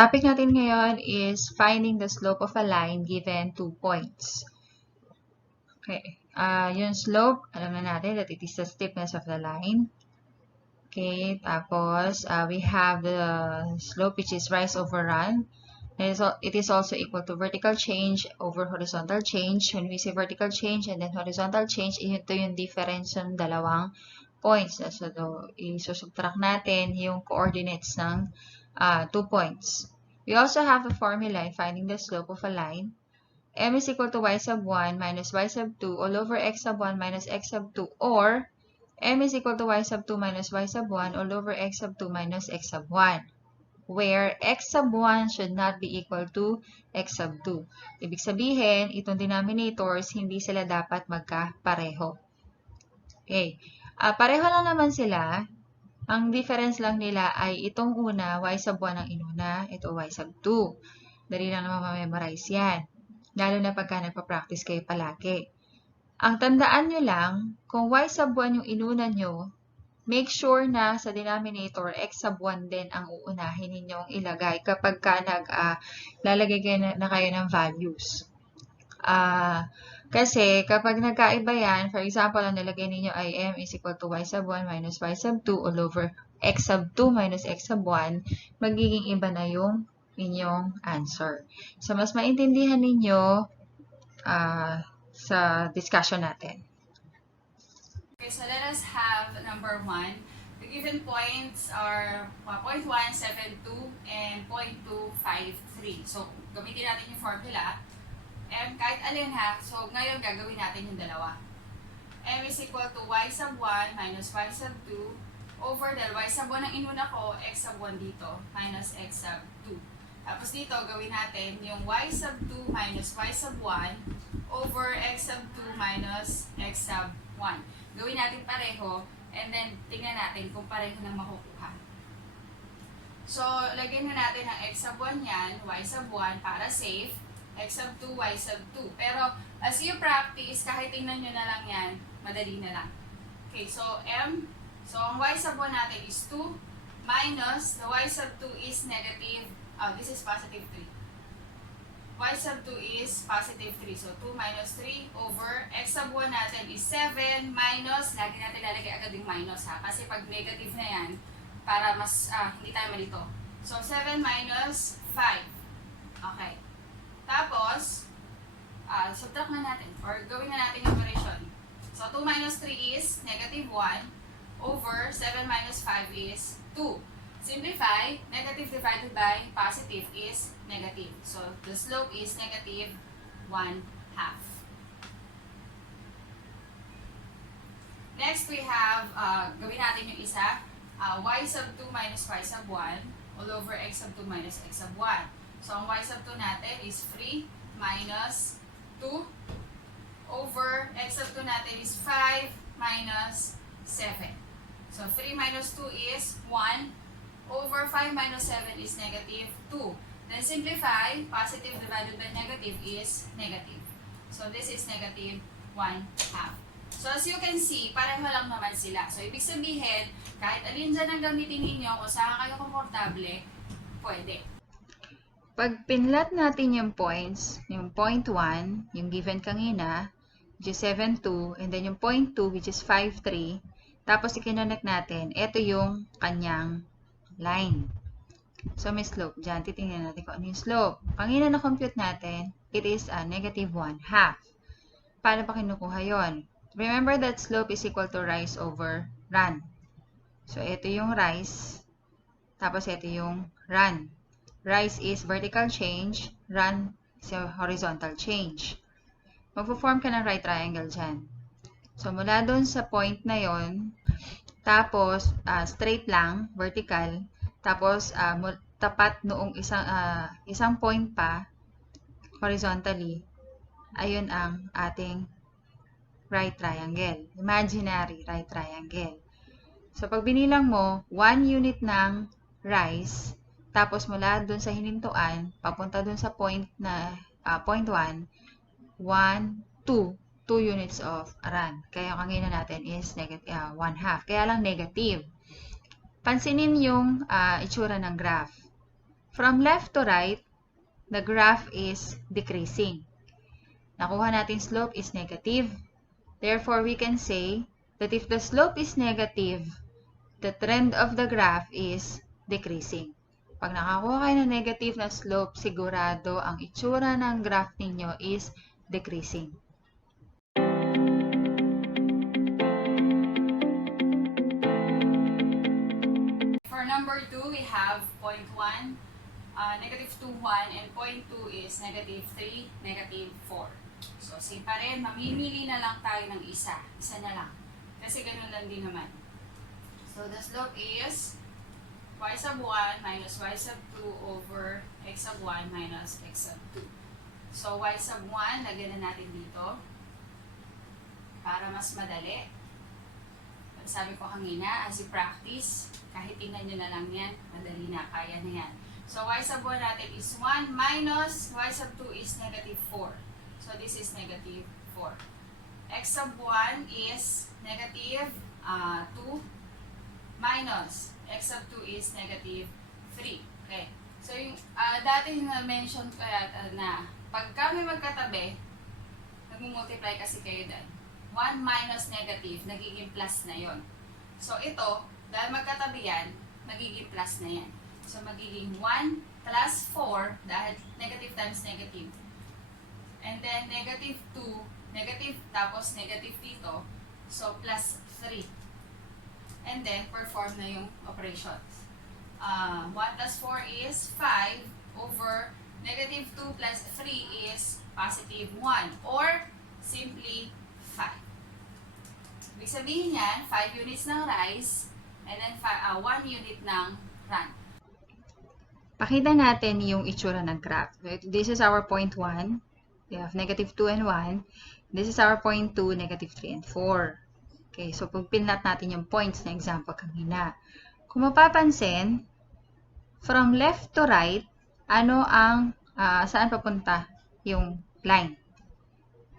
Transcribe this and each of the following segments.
topic natin ngayon is finding the slope of a line given 2 points. Okay. Yung slope, alam na natin that it is the steepness of the line. Okay. Tapos, we have the slope which is rise over run. It is also equal to vertical change over horizontal change. When we say vertical change and then horizontal change, ito yung difference ng dalawang points. So, isusubtract natin yung coordinates ng 2 points. We also have the formula in finding the slope of a line. M is equal to y sub 1 minus y sub 2 all over x sub 1 minus x sub 2, or M is equal to y sub 2 minus y sub 1 all over x sub 2 minus x sub 1, where x sub 1 should not be equal to x sub 2. Ibig sabihin, itong denominators, hindi sila dapat magkapareho. Okay. Pareho lang naman sila. Ang difference lang nila ay itong una, y sub 1 ang inuna, ito y sub 2. Dali lang naman ma-memorize yan. Lalo na pagka nagpa-practice kayo palagi. Ang tandaan nyo lang, kung y sub 1 yung inuna nyo, make sure na sa denominator, x sub 1 din ang uunahin ninyong ilagay kapag ka lalagay kayo na kayo ng values. Kasi kapag nagkaiba yan, for example, ang nilagay ninyo ay m is equal to y sub 1 minus y sub 2 all over x sub 2 minus x sub 1, magiging iba na yung inyong answer. So, mas maintindihan ninyo sa discussion natin. Okay, so let us have number 1. The given points are 0.172 and 0.253. So, gamitin natin yung formula. M, kahit alin ha. So, ngayon gagawin natin yung dalawa. M is equal to y sub 1 minus y sub 2 over del y sub 1 ang inuna ko, x sub 1 dito, minus x sub 2. Tapos dito, gawin natin yung y sub 2 minus y sub 1 over x sub 2 minus x sub 1. Gawin natin pareho, and then tingnan natin kung pareho nang makukuha. So, lagyan na natin ang x sub 1 yan, y sub 1 para safe, x sub 2, y sub 2. Pero, as you practice, kahit tingnan nyo na lang yan, madali na lang. Okay, so so ang y sub 1 natin is 2, minus, the y sub 2 is negative, this is positive 3. Y sub 2 is positive 3. So, 2 minus 3 over x sub 1 natin is 7 minus, lagi natin lalagay agad yung minus ha. Kasi pag negative na yan, para mas, hindi tayo malito. So, 7 minus 5. Okay. Tapos, subtract na natin or gawin na natin yung operation. So, 2 minus 3 is negative 1 over 7 minus 5 is 2. Simplify, negative divided by positive is negative. So, the slope is negative 1/2. Next, we have, gawin natin yung isa, y sub 2 minus y sub 1 all over x sub 2 minus x sub 1. So, ang y sub 2 natin is 3 minus 2 over x sub 2 natin is 5 minus 7. So, 3 minus 2 is 1 over 5 minus 7 is negative 2. Then simplify, positive divided by negative is negative. So this is negative 1/2. So as you can see, pareho lang naman sila. So ibig sabihin, kahit alin dyan ang gamitin ninyo, kung saan kayo komportable, pwede. Pag pinlat natin yung points, yung point 1, yung given kanina, which is 7,2, and then yung point 2, which is 5,3, tapos ikinonect natin, ito yung kanyang line. So, may slope dyan. Titingnan natin kung ano yung slope. Kanina na-compute natin, it is a negative 1/2. Paano pa kinukuha yon? Remember that slope is equal to rise over run. So, ito yung rise. Tapos, ito yung run. Rise is vertical change. Run is horizontal change. Magpo-form ka ng right triangle dyan. So, mula doon sa point na yon, tapos, straight lang, vertical. Tapos, tapat noong isang point pa, horizontally, ayun ang ating right triangle. Imaginary right triangle. So, pag binilang mo, 1 unit ng rise, tapos mula dun sa hinintuan, papunta dun sa point na, point 1, 1, 2, 2 units of run. Kaya ang kanina natin is negative, 1/2. Kaya lang negative. Pansinin yung itsura ng graph. From left to right, the graph is decreasing. Nakuha natin slope is negative. Therefore, we can say that if the slope is negative, the trend of the graph is decreasing. Pag nakakuha kayo ng negative na slope, sigurado ang itsura ng graph ninyo is decreasing. For number 2, we have 0.1, negative 2, 1, and 0.2 is negative 3, negative 4. So, same pa rin. Mamimili na lang tayo ng isa. Isa na lang. Kasi ganun lang din naman. So, the slope is y sub 1 minus y sub 2 over x sub 1 minus x sub 2. So, y sub 1, lagyan na natin dito. Para mas madali. Sabi ko kanina, as you practice, kahit tingnan nyo na lang yan, madali na, kaya na yan. So, y sub 1 natin is 1 minus y sub 2 is negative 4. So, this is negative 4. X sub 1 is negative 2 minus x sub 2 is negative 3. Okay. So, yung dati na-mention ko yata na pag kami magkatabi, nag-multiply kasi kayo dahil 1 minus negative, nagiging plus na yon. So, ito, dahil magkatabi yan, magiging plus na yan. So, magiging 1 plus 4, dahil negative times negative. And then, negative 2, negative, tapos negative dito. So, plus 3. And then, perform na yung operations. 1 plus 4 is 5 over negative 2 plus 3 is positive 1. Or, simply 5. Ibig sabihin yan, 5 units ng rise, and then 1 unit ng run. Pakita natin yung itsura ng graph. This is our point 1. We have negative 2 and 1. This is our point 2, negative 3 and 4. Okay, so pag pinlat natin yung points na example kanina. Kung mapapansin, from left to right, ano ang, saan papunta yung line?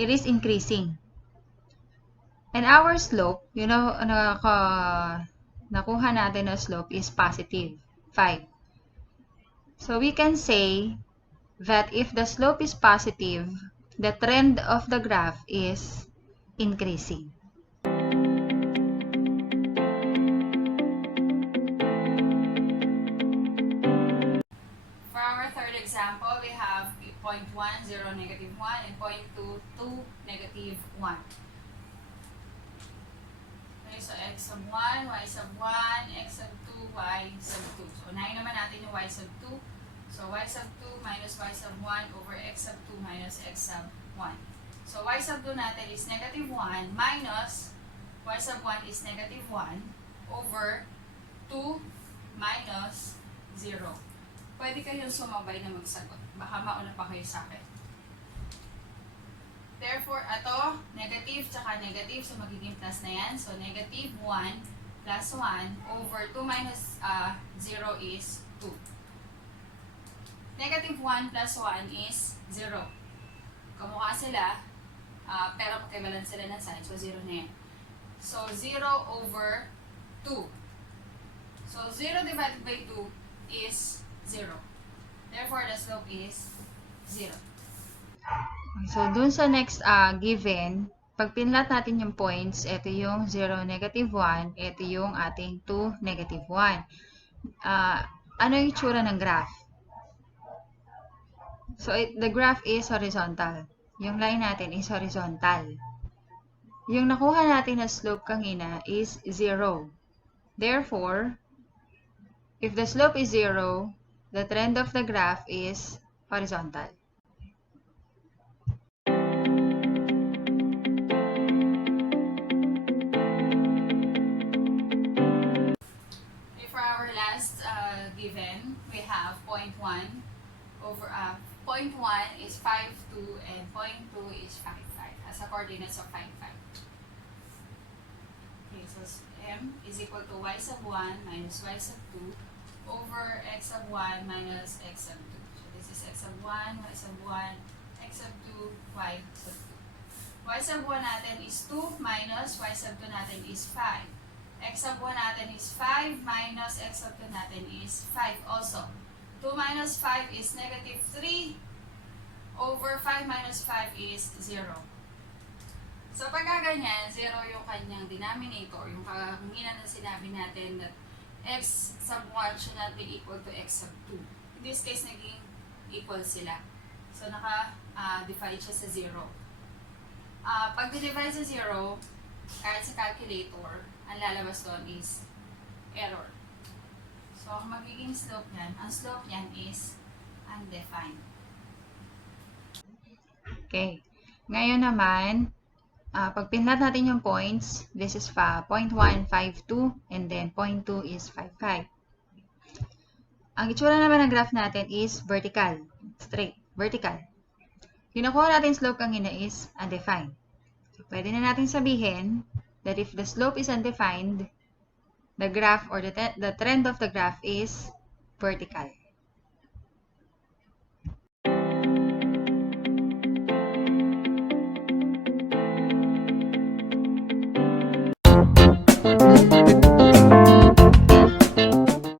It is increasing. And our slope, nakuha natin na slope is positive, 5. So we can say that if the slope is positive, the trend of the graph is increasing. For our third example, we have 0.1, 0, negative 1, and 0.2, 2, negative 1. Okay, so x sub 1, y sub 1, x sub 2, y sub 2. So, unahin naman natin yung y sub 2. So, y sub 2 minus y sub 1 over x sub 2 minus x sub 1. So, y sub 2 natin is negative 1 minus y sub 1 is negative 1 over 2 minus 0. Pwede kayong sumabay na magsagot. Baka mauna pa kayo sa akin. Therefore, ito, negative tsaka negative, so magiging plus na yan. So, negative 1 plus 1 over 2 minus 0 is 2. Negative 1 plus 1 is 0. Kamukha sila, pero magkaibalan sila ng sign, so 0 na yan. So, 0 over 2. So, 0 divided by 2 is 0. Therefore, the slope is 0. So, dun sa next given, pag pinlat natin yung points, ito yung 0, negative 1, ito yung ating 2, negative 1. Ano yung itsura ng graph? So, the graph is horizontal. Yung line natin is horizontal. Yung nakuha natin na slope kanina is 0. Therefore, if the slope is 0, the trend of the graph is horizontal. For our last given, we have 0.1 over 0.1 is 5, 2, and 0.2 is 5, 5 as a coordinates of 5, 5. Okay, so m is equal to y sub 1 minus y sub 2 over x sub 1 minus x sub 2. So this is x sub 1, y sub 1, x sub 2, y sub 2. Y sub 1 natin is 2 minus y sub 2 natin is 5. X sub 1 natin is 5 minus x sub 2 natin is 5 also. 2 minus 5 is negative 3. Over 5 minus 5 is 0. So, pagka ganyan, 0 yung kanyang denominator, yung kahanginan na sinabi natin that x sub 1 should not be equal to x sub 2. In this case, naging equal sila. So, naka-divide siya sa 0. Pag divide sa 0, kahit sa calculator, ang lalabas doon is error. So, ang magiging slope niyan, ang slope niyan is undefined. Okay. Ngayon naman, pag pinlat natin yung points, this is 0.1, 5.2, and then 0.2 is 5.5. Ang itsura naman ng graph natin is vertical, straight, vertical. Kinukuha natin slope kanina is undefined. So, pwede na natin sabihin that if the slope is undefined, the graph or the trend of the graph is vertical.